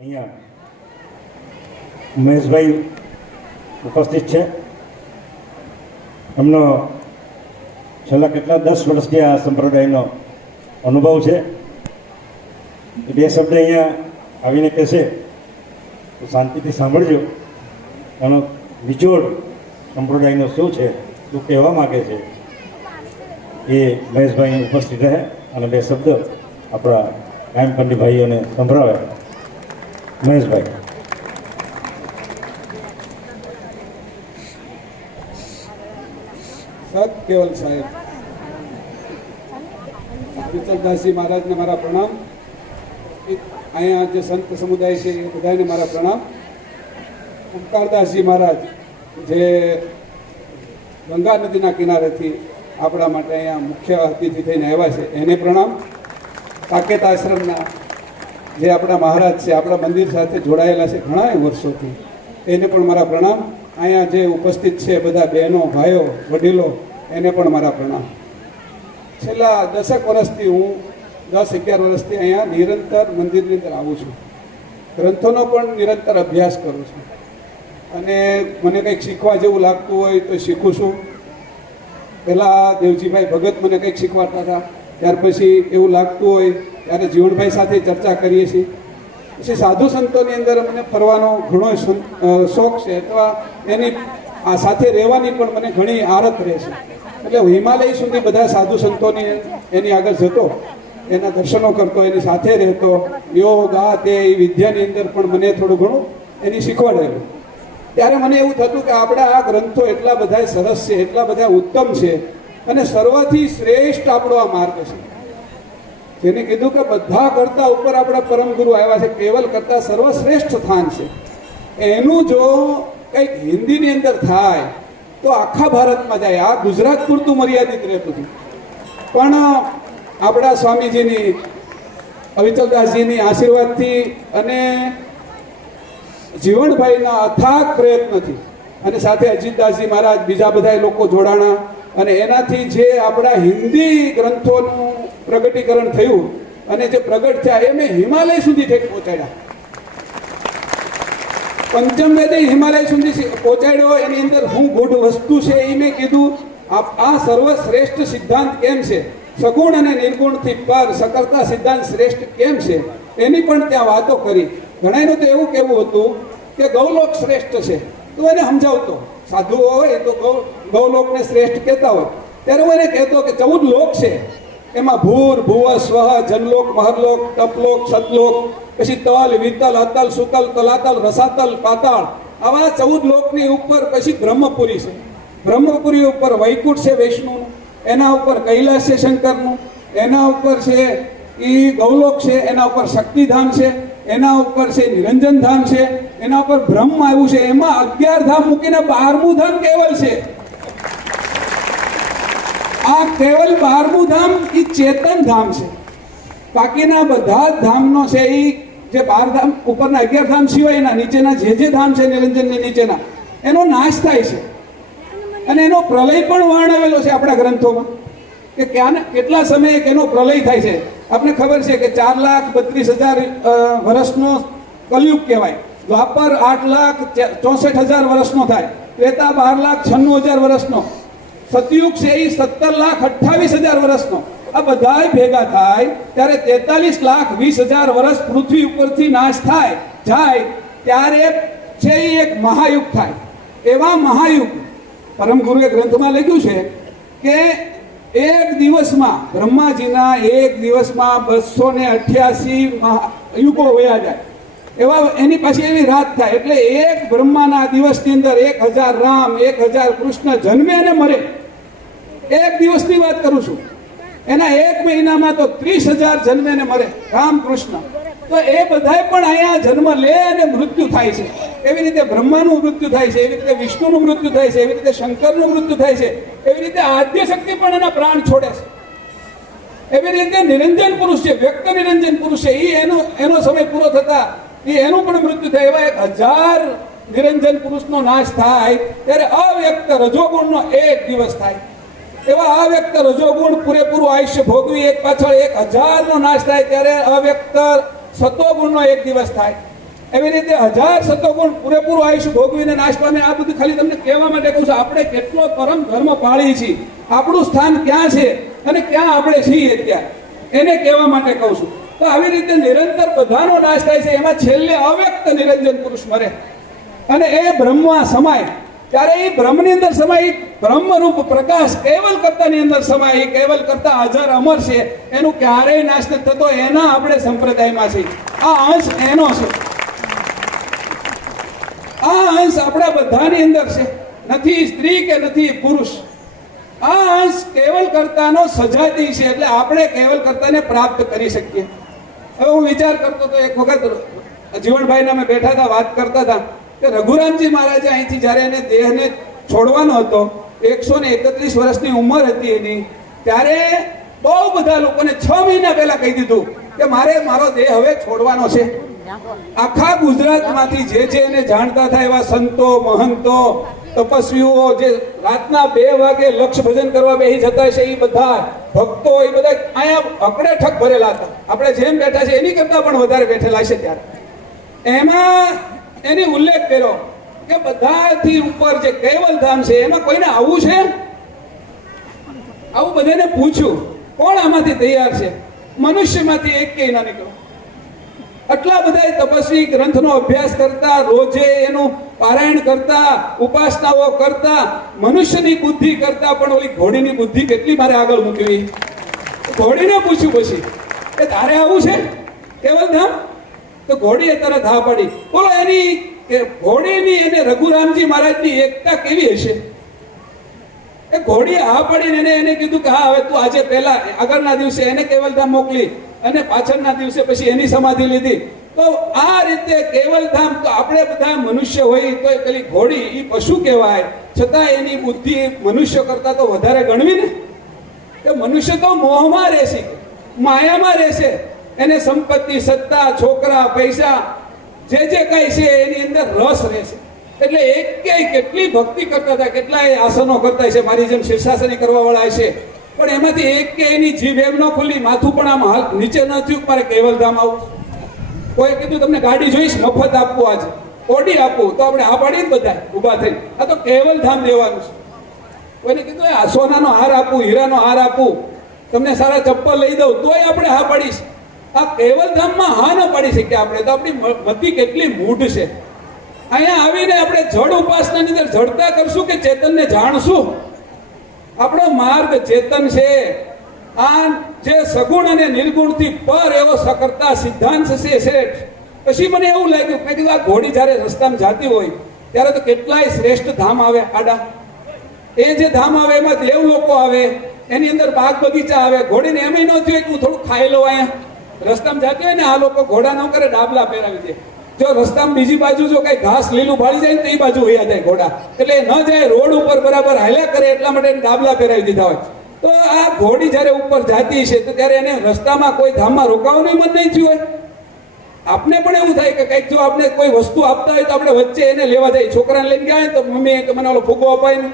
અહીંયા મહેશભાઈ ઉપસ્થિત છે. એમનો છેલ્લા કેટલા 10 વર્ષથી આ સંપ્રદાયનો અનુભવ છે. એ બે શબ્દ અહીંયા આવીને કહેશે તો શાંતિથી સાંભળજો. એનો નિચોડ સંપ્રદાયનો શું છે, શું કહેવા માગે છે, એ મહેશભાઈ ઉપસ્થિત રહે અને બે શબ્દ આપણા કાયમ પંડિતભાઈઓને સંભળાવે. મહેશભાઈ. સત કેવલ સાહેબ, વિચલદાસજી મહારાજને મારા પ્રણામ. અહીંયા જે સંત સમુદાય છે એ બધાને મારા પ્રણામ. ઓમકારદાસજી મહારાજ જે ગંગા નદીના કિનારેથી આપણા માટે અહીંયા મુખ્ય અતિથિ થઈને આવ્યા છે એને પ્રણામ. સાકેત આશ્રમના જે આપણા મહારાજ છે, આપણા મંદિર સાથે જોડાયેલા છે ઘણા વર્ષોથી, એને પણ મારા પ્રણામ. અહીંયા જે ઉપસ્થિત છે બધા બહેનો, ભાઈઓ, વડીલો, એને પણ મારા પ્રણામ. છેલ્લા 10 વર્ષથી હું 10-11 વર્ષથી અહીંયા નિરંતર મંદિરની અંદર આવું છું. ગ્રંથોનો પણ નિરંતર અભ્યાસ કરું છું અને મને કંઈક શીખવા જેવું લાગતું હોય તો શીખું છું. પહેલાં દેવજીભાઈ ભગત મને કંઈક શીખવાડતા હતા, ત્યાર પછી એવું લાગતું હોય ત્યારે જીવણભાઈ સાથે ચર્ચા કરીએ છીએ. પછી સાધુ સંતોની અંદર મને ફરવાનો ઘણો શોખ છે, અથવા એની આ સાથે રહેવાની પણ મને ઘણી આરત રહે છે. એટલે હું હિમાલય સુધી બધા સાધુ સંતોની એની આગળ જતો, એના દર્શનો કરતો, એની સાથે રહેતો. યોગ આ તે એ વિદ્યાની અંદર પણ મને થોડું ઘણું એની શીખવાડેલું. ત્યારે મને એવું થતું કે આપણા આ ગ્રંથો એટલા બધા સરસ છે, એટલા બધા ઉત્તમ છે અને સર્વથી શ્રેષ્ઠ આપણો આ માર્ગ છે. જેને કીધું કે બધા કરતા ઉપર આપણા પરમ ગુરુ આવ્યા છે, કેવલ કરતા સર્વશ્રેષ્ઠ સ્થાન છે. એનું જો કંઈક હિન્દીની અંદર થાય તો આખા ભારતમાં જાય. આ ગુજરાત પૂરતું મર્યાદિત રહેતું હતું, પણ આપણા સ્વામીજીની, અવિચલદાસજીની આશીર્વાદથી અને જીવણભાઈના અથાગ પ્રયત્નથી અને સાથે અજીતદાસજી મહારાજ, બીજા બધા લોકો જોડાણા અને એનાથી જે આપણા હિન્દી ગ્રંથોનું પ્રગટીકરણ થયું અને જે પ્રગટ થયા એ મેં હિમાલય સુધી ઠેક પહોંચાડ્યા. પંચમ વેદે હિમાલય સુધી પહોંચાડ્યો. એની અંદર હું ગૂઢ વસ્તુ છે એ મેં કીધું. આ સર્વશ્રેષ્ઠ સિદ્ધાંત કેમ છે, સગુણ અને નિર્ગુણથી પર સકળતા સિદ્ધાંત શ્રેષ્ઠ કેમ છે, એની પણ ત્યાં વાતો કરી. ઘણાનું તો એવું કહેવું હતું કે ગૌલોક શ્રેષ્ઠ છે, તો એને સમજાવતો. સાધુઓ હોય તો ગૌલોકને શ્રેષ્ઠ કહેતા હોય, ત્યારે હું એને કહેતો કે 14 લોક છે, એમાં ભૂર, ભુવ, સ્વ, જનલોક, મહરલોક, તપલોક, સતલોક, પછી તલ, વિતલ, અતલ, સુતલ, તલાતલ, રસાતલ, પાતાળ, આવા 14 લોકની ઉપર પછી બ્રહ્મપુરી છે. બ્રહ્મપુરી ઉપર વૈકુંઠ છે વૈષ્ણુનું, એના ઉપર કૈલાસ છે શંકરનું, એના ઉપર છે એ ગૌલોક છે, એના ઉપર શક્તિધામ છે, એના ઉપર છે નિરંજન ધામ છે, એના ઉપર બ્રહ્મ આવ્યું છે. એમાં 11 ધામ મૂકીને 12મું ધામ કેવલ છે. આ કેવલ 12મું ધામ એ ચેતન ધામ છે. બાકીના બધા જ ધામનો છે એ જે 12 ધામ ઉપરના 11 ધામ સિવાયના નીચેના જે ધામ છે નિરંજનની નીચેના, એનો નાશ થાય છે. અને એનો પ્રલય પણ વર્ણવેલો છે આપણા ગ્રંથોમાં કે કેટલા સમયે એનો પ્રલય થાય છે. આપણે ખબર છે કે 4,32,000 વર્ષનો કલયુગ કહેવાય, દ્વાપર 8,64,000 વર્ષનો થાય, ત્રેતા 12,96,000 વર્ષનો, સતયુગ છે એ 17,28,000 વર્ષનો. આ બધા ભેગા થાય ત્યારે 43,20,000 વર્ષ પૃથ્વી ઉપરથી નાશ થાય જાય, ત્યારે છે એ એક મહાયુગ થાય. એવા મહાયુગ પરમ ગુરુએ ગ્રંથમાં લખ્યું છે કે એક દિવસમાં, બ્રહ્માજીના એક દિવસમાં 288 યુગો વયા જાય, એવા એની પાછી એવી રાત થાય. એટલે એક બ્રહ્માના દિવસની અંદર 1000 રામ, 1000 કૃષ્ણ જન્મે અને મરે. એક દિવસની વાત કરું છું. એના એક મહિનામાં તો 30,000 જન્મે ને મરે રામ કૃષ્ણ. તો એ બધાય પણ અહીંયા જન્મ લે અને મૃત્યુ થાય છે. એવી રીતે બ્રહ્માનું મૃત્યુ થાય છે, એવી રીતે વિષ્ણુનું મૃત્યુ થાય છે, એવી રીતે શંકરનું મૃત્યુ થાય છે, એવી રીતે આદ્ય શક્તિ પણ એના પ્રાણ છોડે છે. એવી રીતે નિરંજન પુરુષ છે, વ્યક્ત નિરંજન પુરુષ છે, એનો સમય પૂરો થતા એનું પણ મૃત્યુ થાય. એવા 1000 નિરંજન પુરુષનો નાશ થાય ત્યારે અવ્યક્ત રજોગુણનો એક દિવસ થાય. એવા અવ્યક્ત રજોગુણ પૂરેપૂરું આયુષ્ય ભોગવી એક પાછળ 1000નો નાશ થાય ત્યારે અવ્યક્ત સતોગુણનો એક દિવસ થાય. એવી રીતે 1000 શતકોણ પૂરેપૂરું આયુષ્ય ભોગવીને નાશ પામે. આ બધું ખાલી તમને કહેવા માટે કહું છું. આપણે કેટલો પરમ ધર્મ પાળી છીએ, આપણું સ્થાન ક્યાં છે અને ક્યાં આપણે છીએ અત્યારે, એને કહેવા માટે કહું છું. તો આવી રીતે નિરંતર બધાનો નાશ થાય છે. એમાં છેલ્લે અવ્યક્ત નિરંજન પુરુષ મરે અને એ બ્રહ્મમાં સમાય. ત્યારે એ બ્રહ્મની અંદર સમાય, બ્રહ્મરૂપ પ્રકાશ કેવલ કર્તાની અંદર સમાય. એ કેવલ કર્તા અજર અમર છે, એનું ક્યારેય નાશ નથી થતો. એના આપણે સંપ્રદાયમાં છીએ. આ અંશ એનો છે, આ અંશ આપણા બધાની અંદર છે. નથી સ્ત્રી કે નથી પુરુષ. આ અંશ કેવલ કર્તાનો સજાતી છે, એટલે આપણે કેવલ કર્તાને પ્રાપ્ત કરી શકીએ. હવે હું વિચાર કરતો હતો, એક વખત જીવણભાઈને અમે બેઠા હતા, વાત કરતા હતા કે રઘુરામજી મહારાજે અહીંથી જ્યારે એને દેહને છોડવાનો હતો, 131 વર્ષની ઉંમર હતી એની, ત્યારે બહુ બધા લોકોને 6 મહિના પહેલા કહી દીધું કે મારે મારો દેહ હવે છોડવાનો છે. આખા ગુજરાતમાંથી જે એને જાણતા થાય એવા સંતો, મહંતો, તપસ્વીઓ, જે રાતના 2 વાગે લક્ષ ભજન કરવા બેસી જતા છે, એ બધા ભક્તો, એ બધા અહીંયા અકડે ઠક ભરેલા હતા. આપણે જેમ બેઠા છે એની કરતા પણ વધારે બેઠેલા છે. ત્યારે એમાં એની ઉલ્લેખ કર્યો કે બધાથી ઉપર જે કૈવલધામ છે એમાં કોઈને આવું છે? આવું બધાને પૂછ્યું, કોણ આમાંથી તૈયાર છે? મનુષ્યમાંથી એક કે ના નીકળો. આટલા બધા તપસ્વી ગ્રંથનો અભ્યાસ કરતા, રોજે એનું પારાયણ કરતા, ઉપાસનાઓ કરતા, મનુષ્યની બુદ્ધિ કરતા પણ ઓલી ઘોડીની બુદ્ધિ કેટલી મારે આગળ મૂકવી. ઘોડીને પૂછ્યું પછી કે તારે આવું છે કેવલધામ? તો ઘોડીએ તરત હા પાડી. બોલો એની ઘોડીની અને રઘુરામજી મહારાજની એકતા કેવી હશે? એ ઘોડીએ હા પાડીને એને કીધું કે હા, હવે તું આજે પહેલા આગળના દિવસે એને કેવલધામ મોકલી અને પાછળના દિવસે પછી એની સમાધિ લીધી. તો આ રીતે કેવલધામ, તો આપણે બધા મનુષ્ય હોય તો પેલી ઘોડી એ પશુ કહેવાય, છતાં એની બુદ્ધિ મનુષ્ય કરતા તો વધારે ગણવી ને. કે મનુષ્ય તો મોહમાં રહેશે, માયામાં રહેશે. એને સંપત્તિ, સત્તા, છોકરા, પૈસા, જે કાંઈ છે એની અંદર રસ રહેશે. એટલે એક કે કેટલી ભક્તિ કરતા હતા, કેટલાય આસનો કરતા છે, મારી જેમ શીર્ષાસની કરવા વાળા છે, પણ એમાંથી એક કે એની જીભ એમ ન ખુલ્લી, માથું પણ આમ હાલ નીચે ન થયું મારે કેવલધામ આવું. કોઈ કીધું તમને ગાડી જોઈશ, મફત આપવું, આજે ઓડી આપવું, તો આપણે આ પાડીને બધા ઊભા થઈ, આ તો કેવલધામ દેવાનું છે. કોઈને કીધું આ સોનાનો હાર આપવું, હીરાનો હાર આપવું, તમને સારા ચપ્પલ લઈ દઉં, તોય આપણે હા પાડીશ. આ કેવલધામમાં હા ન પાડી શકીએ આપણે, તો આપણી મતિ કેટલી મૂઢ છે. અહીંયા આવીને આપણે જડ ઉપાસનાની અંદર જડતા કરશું કે ચેતનને જાણશું? આપણો માર્ગ ચેતન છે. આ જે સગુણ અને નિર્ગુણથી પર એવો સકર્તા સિદ્ધાંત છે શેઠ. પછી મને એવું લાગ્યું, મેં કીધું આ ઘોડી જ્યારે રસ્તામાં જાતી હોય ત્યારે તો કેટલાય શ્રેષ્ઠ ધામ આવે આડા. એ જે ધામ આવે એમાં દેવ લોકો આવે, એની અંદર બાગ બગીચા આવે. ઘોડીને એમ ન થયું કે હું થોડું ખાઈ લઉં. અહીંયા રસ્તામાં જાતી હોય ને આ લોકો ઘોડા ન કરે, ડાબલા પહેરાવી દે. જો રસ્તામાં બીજી બાજુ જો કઈ ઘાસ લીલું ભાળી જાય ને તો એ બાજુ વયા જાય ઘોડા, એટલે ન જાય. રોડ ઉપર બરાબર હાલ્યા કરે એટલા માટે ડાબલા પહેરાવી દીધા હોય. તો આ ઘોડી જ્યારે ઉપર જાતી છે તો ત્યારે એને રસ્તામાં કોઈ ધામમાં રોકાવાનું મન નહીં થયું હોય. આપને પણ એવું થાય કે કંઈક જો આપણે કોઈ વસ્તુ આપતા હોય તો આપણે વચ્ચે એને લેવા જાય. છોકરાને લઈને ગયા તો મમ્મી કે મને ઓલો ફૂગો અપાય ને,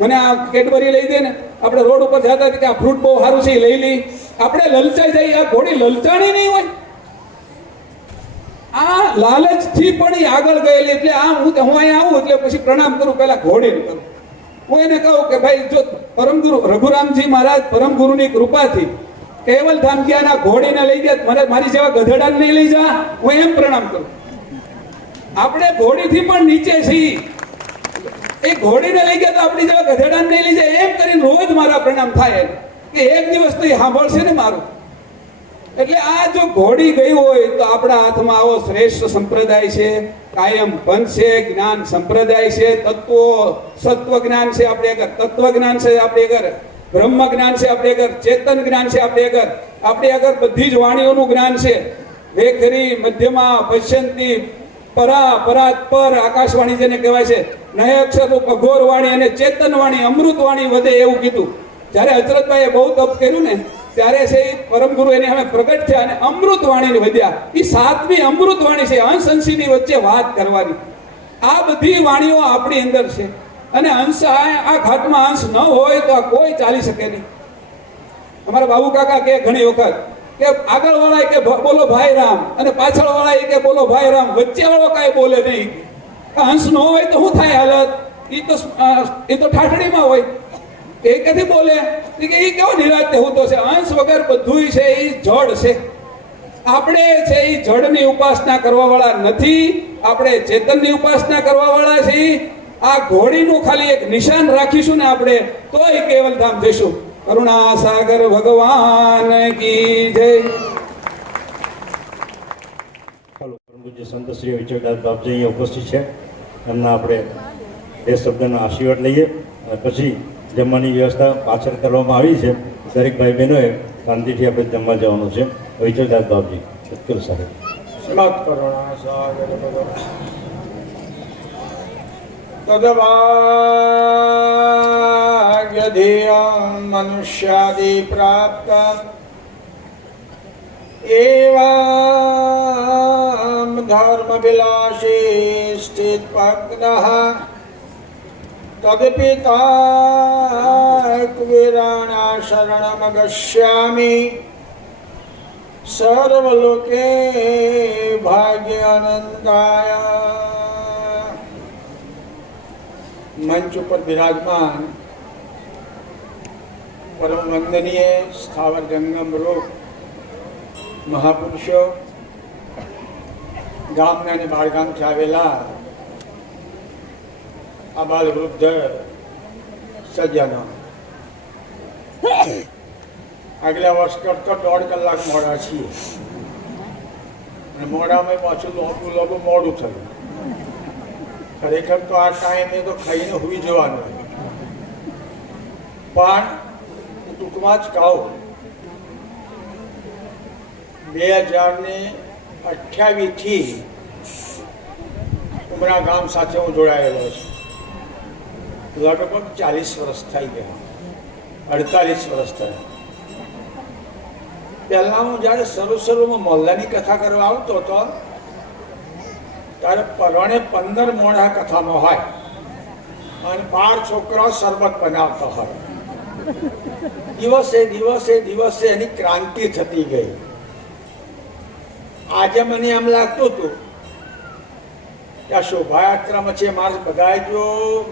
મને આ કેડબરી લઈ દે ને. આપણે રોડ ઉપર જતા કે આ ફ્રૂટ બહુ સારું છે એ લઈ લઈ, આપણે લલચાઈ જઈએ. આ ઘોડી લલચાણી નહીં હોય, આ લાલચથી પણ એ આગળ ગયેલી. એટલે આ હું અહીંયા આવું એટલે પછી પ્રણામ કરું, પહેલા ઘોડીને કરું. હું એને કહું કે ભાઈ જો પરમગુરુ રઘુરામજી મહારાજ પરમ ગુરુની કૃપાથી કેવલધામ ગયા, ઘોડીને લઈ ગયા, મને મારી જેવા ગધેડાને નહીં લઈ જા, હું એમ પ્રણામ કરું. આપણે ઘોડીથી પણ નીચે છીએ. એ ઘોડીને લઈ ગયા તો આપણી જેવા ગધેડાને નહીં લઈ જાય, એમ કરીને રોજ મારા પ્રણામ થાય કે એક દિવસ તો એ સાંભળશે ને મારું. એટલે આ જો ઘોડી ગઈ હોય તો આપણા હાથમાં આવો શ્રેષ્ઠ સંપ્રદાય છે, કાયમ પંથ છે, જ્ઞાન સંપ્રદાય છે, તત્વો સત્વ જ્ઞાન છે આપણી આગળ, તત્વ જ્ઞાન છે આપણી આગળ, બ્રહ્મ જ્ઞાન છે આપણી આગળ, ચેતન જ્ઞાન છે આપણી આગળ બધી જ વાણીઓનું જ્ઞાન છે. વેખરી, મધ્યમાં, પશ્યંતી, પરા, પરાત, પર, આકાશવાણી જેને કહેવાય છે, નય અક્ષર રૂપ અઘોર વાણી અને ચેતન વાણી, અમૃત વાણી વધે એવું કીધું. જ્યારે હજરતભાઈએ બહુ તપ કર્યું ને ત્યારે છે એ પરમ ગુરુ એની અમે પ્રગટ થયા અને અમૃત વાણીને વધ્યા. એ 7મી અમૃત વાણી છે, અંશ અંશીની વચ્ચે વાત કરવાની. આ બધી વાણીઓ આપણી અંદર છે અને અંશ આ ઘાટમાં અંશ ન હોય તો આ કોઈ ચાલી શકે નહીં. અમારા બાબુ કાકા કહે ઘણી વખત કે આગળ વાળા કે બોલો ભાઈ રામ, અને પાછળ વાળા કે બોલો ભાઈ રામ, વચ્ચે વાળો કાંઈ બોલે નહીં. હંસ ન હોય તો શું થાય હાલત? એ તો ઠાઠડીમાં હોય, એ કદી બોલે? એ કેવો નિરાતે હું તો છે. હંસ વગર બધું છે એ જડ છે. આપણે છે એ જડની ઉપાસના કરવા વાળા નથી, આપણે ચેતનની ઉપાસના કરવા વાળા છીએ. આ ઘોડીનું ખાલી એક નિશાન રાખીશું ને આપણે, તોય કેવલધામ જઈશું. કરુણા સાગર ભગવાન કી જય. પૂજ્ય સંત શ્રી વિચોદાસ બાપજી અહીંયા ઉપસ્થિત છે, એમના આપણે બે શબ્દના આશીર્વાદ લઈએ. પછી જમવાની વ્યવસ્થા પાછળ કરવામાં આવી છે. દરેક ભાઈ બહેનોએ શાંતિથી આપણે જમવા જવાનું છે. વિચોદાસ બાપજી સત્કર સાહેબ. શ્રીમદ કરુણા સાગર ભગવાન તદભાગ્ય ધેયં મનુષ્યાદિ પ્રાપ્ત એવં ધર્મ વિલાસી સ્થિત પગ્નઃ તદપિતા કુબેરાણા શરણમ ગચ્છામિ સર્વલોકે ભાગ્યાનંદાય. મંચ ઉપર બિરાજમાન પરમ વંદનીય સ્થાવર જંગમ રોગ મહાપુરુષો, ગામના અને બાળગામથી આવેલા આબાલ વૃદ્ધ સજ્જનો, આગલા વર્ષ કરતો 1.5 કલાક મોડા છીએ અને મોડામાં પાછું લોબું મોડું થયું. ખરેખર તો આ ટાઈમે તો ખાઈને હોઈ જવાનું, પણ હું ટૂંકમાં જ કહું, 2028થી ઉમરા ગામ સાથે હું જોડાયેલો છું. લગભગ 40 વર્ષ થઈ ગયા, 48 વર્ષ થયા. પહેલાં હું જ્યારે શરૂમાં મોહલ્લાની કથા કરવા આવતો હતો ત્યારે પરણે 15 મોઢા કથામાં હોય અને 12 છોકરાઓ શરબત બનાવતા હોય. દિવસે દિવસે દિવસે એની ક્રાંતિ થતી ગઈ. આજે મને એમ લાગતું હતું કે આ શોભાયાત્રામાં છે, મારે બધા જો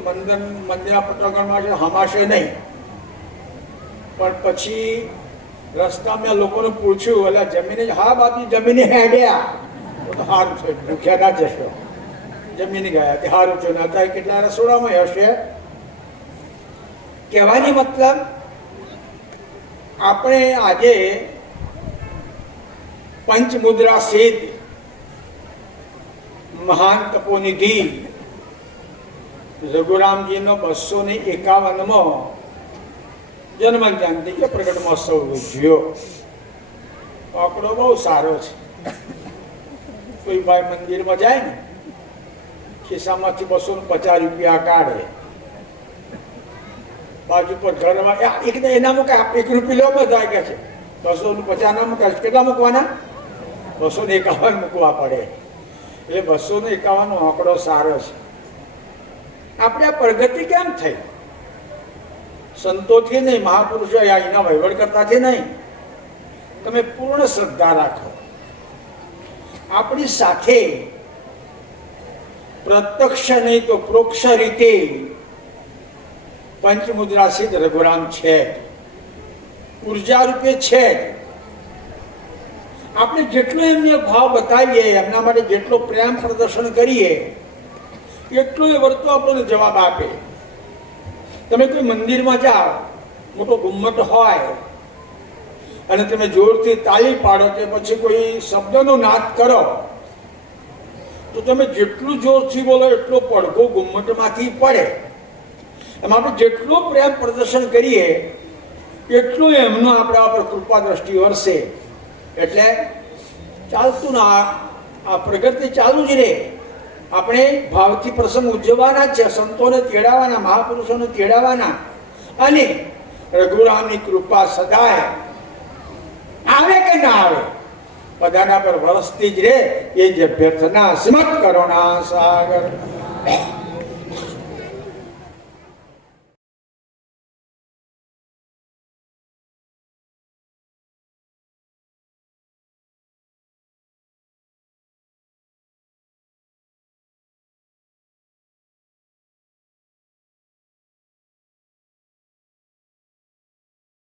મંદિરના પટાંગણમાં છે હમાશે નહીં. પણ પછી રસ્તામાં લોકોને પૂછ્યું, એટલે જમીને, હા બાપજી જમીને હેડ્યા તો સારું છે, ભૂખ્યા ના જશો. જમીને ગયા તે સારું છે. ના કેટલા રસોડામાં હશે. કહેવાની મતલબ, આપણે આજે પંચમુદ્રા સિદ્ધ મહાન તપોનિધિ રઘુરામજીનો 251મો જન્મ જયંતિ કે પ્રગટ મહોત્સવ ઉજવ્યો. આંકડો બહુ સારો છે. કોઈ ભાઈ મંદિરમાં જાય ને, ખિસ્સામાંથી 250 રૂપિયા કાઢે, બાજુ પર ઘરમાં એના મૂકાય, 1 રૂપિયો બધા કે છે 250 ના મૂકાય. કેટલા મૂકવાના? 251 મૂકવા પડે. એટલે 251નો આંકડો સારો છે. આપણે આ પ્રગતિ કેમ થઈ? સંતોથી નહીં, મહાપુરુષો એના વહીવટ કરતાથી નહીં. તમે પૂર્ણ શ્રદ્ધા રાખો. આપણી સાથે પ્રત્યક્ષ નહીં તો પરોક્ષ રીતે પંચમુદ્રા સિદ્ધ રઘુરામ છે, ઉર્જા રૂપે છે. આપણે જેટલો એમને ભાવ બતાવીએ, એમના માટે જેટલો પ્રેમ પ્રદર્શન કરીએ, એટલો એ વર્તો આપણને જવાબ આપે. તમે કોઈ મંદિરમાં જાઓ, મોટો ગુમ્મટ હોય અને તમે જોરથી તાળી પાડો કે પછી કોઈ શબ્દનો નાદ કરો, તો તમે જેટલું જોરથી બોલો એટલો પડઘો ગુમ્મટમાંથી પડે. એમ આપણે જેટલો પ્રેમ પ્રદર્શન કરીએ એટલું એમનો આપણા પર કૃપા દ્રષ્ટિ વરસે. એટલે ચાલતું ના, આ પ્રગતિ ચાલુ જ રહે. આપણે ભાવથી પ્રસંગ ઉજવવાના જ છે, સંતોને તેડાવવાના, મહાપુરુષોને તેડાવવાના, અને રઘુરામની કૃપા સદાય આવે કે ના આવે બધાના પર વરસતી જ રહે, એ જ અભ્યર્થના. શ્રીમદ કરુણા સાગર